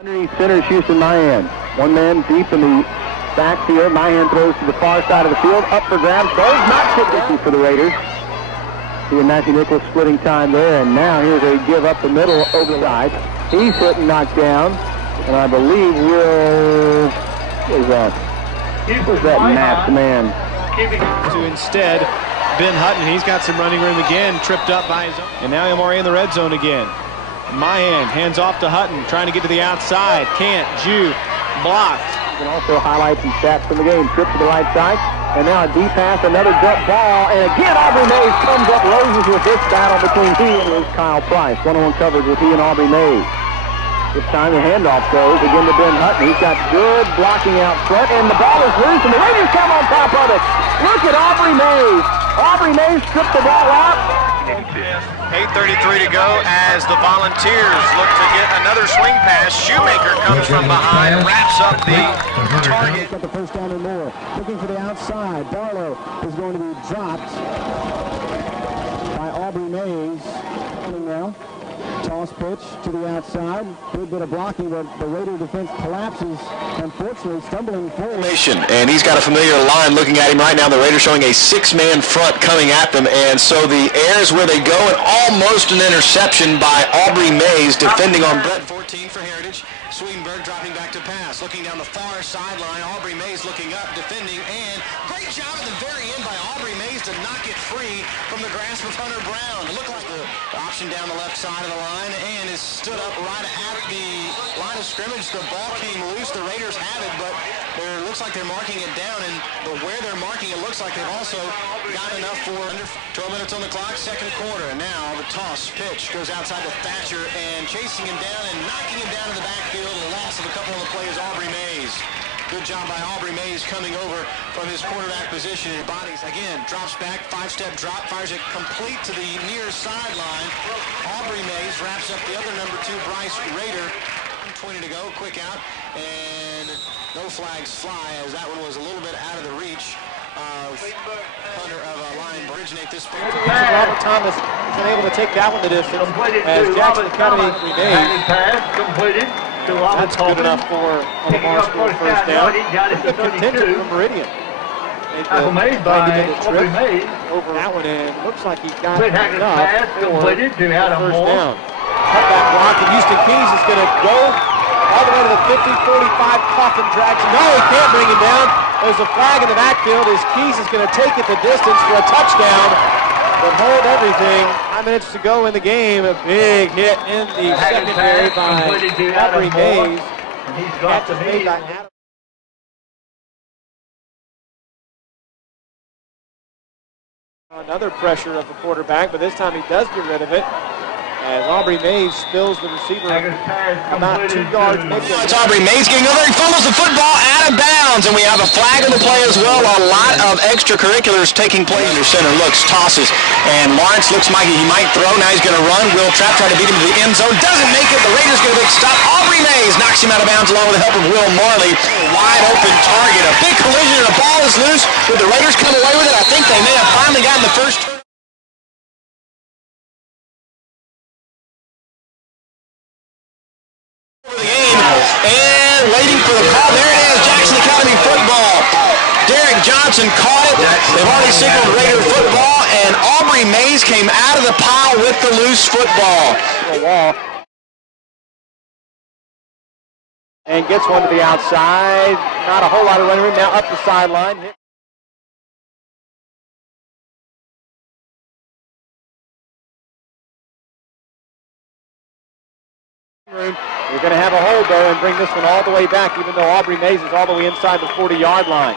Underneath center, Houston Mayan. One man deep in the backfield. Mayan throws to the far side of the field. Up for grabs. Goes not tipped for the Raiders. He and Matthew Nichols splitting time there. And now here's a give up the middle over the side. He's hit and knocked down. And I believe what was that masked man? To instead, Ben Hutton. He's got some running room again. Tripped up by his own. And now Amari in the red zone again. Mayan hands off to Hutton, trying to get to the outside. Can't. Jew blocked. You can also highlight some stats from the game. Trip to the right side, and now a deep pass, another jump ball, and again Aubrey Mays comes up roses with this battle between he and Kyle Price. One-on-one coverage with he and Aubrey Mays. This time the handoff goes again to Ben Hutton. He's got good blocking out front, and the ball is loose, and the Raiders come on top of it. Look at Aubrey Mays. Aubrey Mays stripped the ball out. 8:33 to go as the Volunteers look to get another swing pass. Shoemaker comes from behind, wraps up the target. Got the first down and more. Looking for the outside. Barlow is going to be dropped by Aubrey Mays. Now, toss pitch to the outside. Good bit of blocking, but the Raider defense collapses. Unfortunately, stumbling forward. And he's got a familiar line looking at him right now. The Raiders showing a six-man front coming at them, and so the air is where they go, and almost an interception by Aubrey Mays defending on Brett. 14 for Heritage. Swedenberg dropping back to pass, looking down the far sideline. Aubrey Mays looking up, defending, and great job at the very end by Aubrey Mays to knock it free from the grasp of Hunter Brown. It looked like the option down the left side of the line, and is stood up right at the line of scrimmage. The ball came loose. The Raiders have it, but it looks like they're marking it down, and where they're marking it looks like they've also got enough for under 12 minutes on the clock, second quarter. And now the toss pitch goes outside to Thatcher, and chasing him down and knocking him down in the backfield. The loss of a couple of the players, Aubrey Mays. Good job by Aubrey Mays coming over from his quarterback position. His bodies, again, drops back, five-step drop, fires it complete to the near sideline. Aubrey Mays wraps up the other number 2, Bryce Rader. 20 to go, quick out, and no flags fly as that one was a little bit out of the reach of Lion originate this point. Robert Thomas is unable to take that one the distance as Jackson Academy remains. Completed. That's good enough for Lamar School first down. Good contention from Meridian. Made by Aubrey Mays over that one, and looks like he got enough for completed to Adam first Moore. down. Cutback block, and Houston Keys is going to go all the way to the 50-45. Coffin drags him. No, he can't bring him down. There's a flag in the backfield as Keys is going to take it the distance for a touchdown. But hold everything. 5 minutes to go in the game. A big hit in the secondary by Aubrey Mays. And he's got the knee. Another pressure of the quarterback, but this time he does get rid of it. As Aubrey Mays spills the receiver about 2 yards. It's Aubrey Mays getting over. He fumbles the football out of bounds, and we have a flag on the play as well. A lot of extracurriculars taking place. Under center looks, tosses, and Lawrence looks like he might throw. Now he's going to run. Will Trapp trying to beat him to the end zone. Doesn't make it. The Raiders get a big stop. Aubrey Mays knocks him out of bounds along with the help of Will Marley. Wide open target. A big collision, and the ball is loose. Would the Raiders come away with it? I think they may have finally gotten the first turn. And waiting for the call. There it is, Jackson Academy football. Derek Johnson caught it. They've already signaled Raider football, and Aubrey Mays came out of the pile with the loose football. And gets one to the outside. Not a whole lot of running room. Now up the sideline. We're going to have a hold, though, and bring this one all the way back, even though Aubrey Mays is all the way inside the 40-yard line.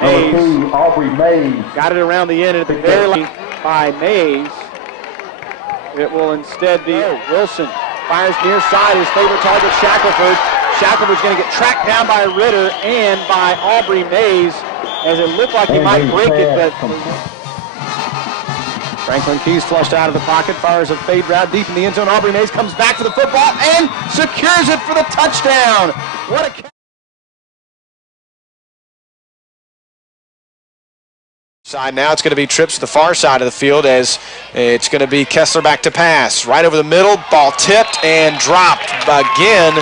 Mays, Aubrey Mays got it around the end at the very last by Mays. It will instead be Wilson. Fires near side, his favorite target, Shackelford. Shackelford's going to get tracked down by Ritter and by Aubrey Mays, as it looked like he might break it, but Franklin Keys flushed out of the pocket, fires a fade route deep in the end zone. Aubrey Mays comes back for the football and secures it for the touchdown. What a Side now, it's going to be trips to the far side of the field as it's going to be Kessler back to pass. Right over the middle, ball tipped and dropped. Again,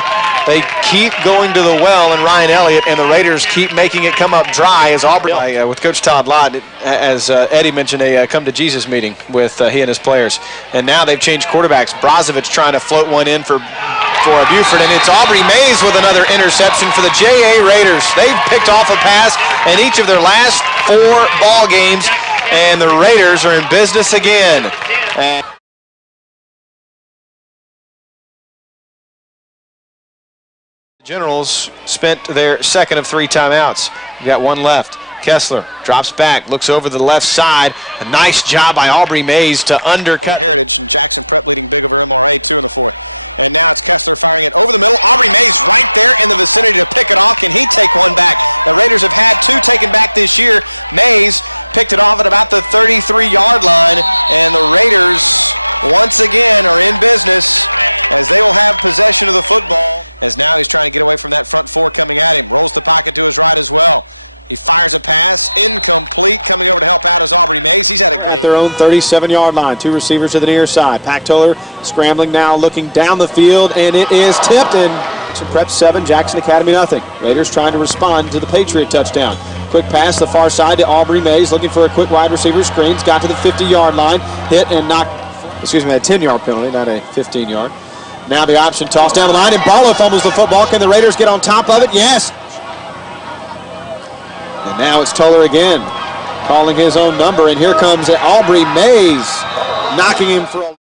they keep going to the well, and Ryan Elliott and the Raiders keep making it come up dry as Aubrey, with Coach Todd Lott, as Eddie mentioned, a come to Jesus meeting with he and his players. And now they've changed quarterbacks. Brozovic trying to float one in for Buford, and it's Aubrey Mays with another interception for the JA Raiders. They've picked off a pass in each of their last 4 ball games, and the Raiders are in business again. And the Generals spent their second of 3 timeouts. We got 1 left. Kessler drops back, looks over the left side. A nice job by Aubrey Mays to undercut the We're at their own 37-yard line. 2 receivers to the near side. Pack-Toller scrambling now, looking down the field, and it is tipped. And Jackson Prep 7, Jackson Academy nothing. Raiders trying to respond to the Patriot touchdown. Quick pass the far side to Aubrey Mays, looking for a quick wide receiver screens. Got to the 50-yard line, hit and knocked. Excuse me, a 10-yard penalty, not a 15-yard. Now the option toss down the line, and Barlow fumbles the football. Can the Raiders get on top of it? Yes. And now it's Toller again, calling his own number, and here comes Aubrey Mays, knocking him for a